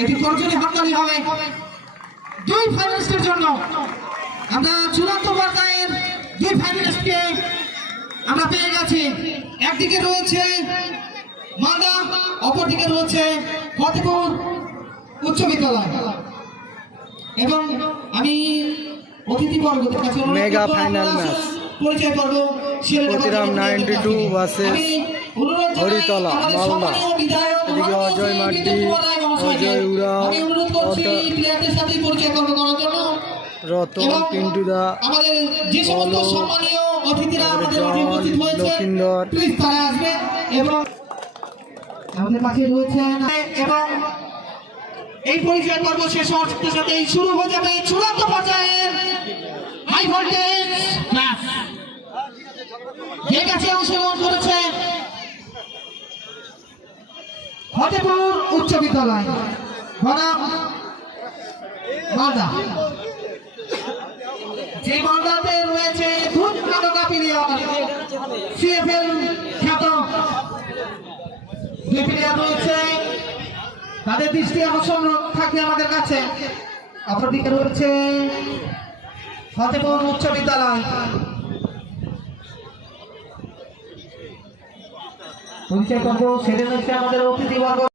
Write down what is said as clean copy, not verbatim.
এটি করজনী হাততালি হবে দুই ফাইনালিস্টের জন্য। আমরা চূড়ান্ত পর্যায়ের দুই ফাইনালিস্টকে আমরা পেয়ে গেছি। একদিকে রয়েছে মালদা, অপরদিকে রয়েছে ফতেপুর উচ্চ বিদ্যালয়। এবং আমি অতিথিবর্গদের কাছে মেগা ফাইনাল ম্যাচ পরিচয় পর্ব প্রতিরাম 92 ভার্সেস হরিতলা মালদা। এদিকে অজয় মার্ডি, অজয় উরাও, রতন পিন্টুদা, লক্ষিন্দর আমাদের মাঝে রয়েছেন। এবং এই পরিচয় পর্ব শেষ হওয়ার সাথে সাথেই শুরু হয়ে যাবে চূড়ান্ত পর্যায়ের হাই ভোল্টেজ ম্যাচ। যে ম্যাচে অংশগ্রহণ করেছে ফতেপুর উচ্চ বিদ্যালয় বনাম মালদা। যে মালদাতে রয়েছে দুধ তারকা প্লেয়ার, সিএফএল খ্যাত দুই প্লেয়ার রয়েছে, তাদের দৃষ্টি আকর্ষণ থাকবে আমাদের কাছে। অপরদিকে রয়েছে ফতেপুর উচ্চ বিদ্যালয়। পরিচয় পর্ব সেরে রয়েছে আমাদের অতিথিবর্গ।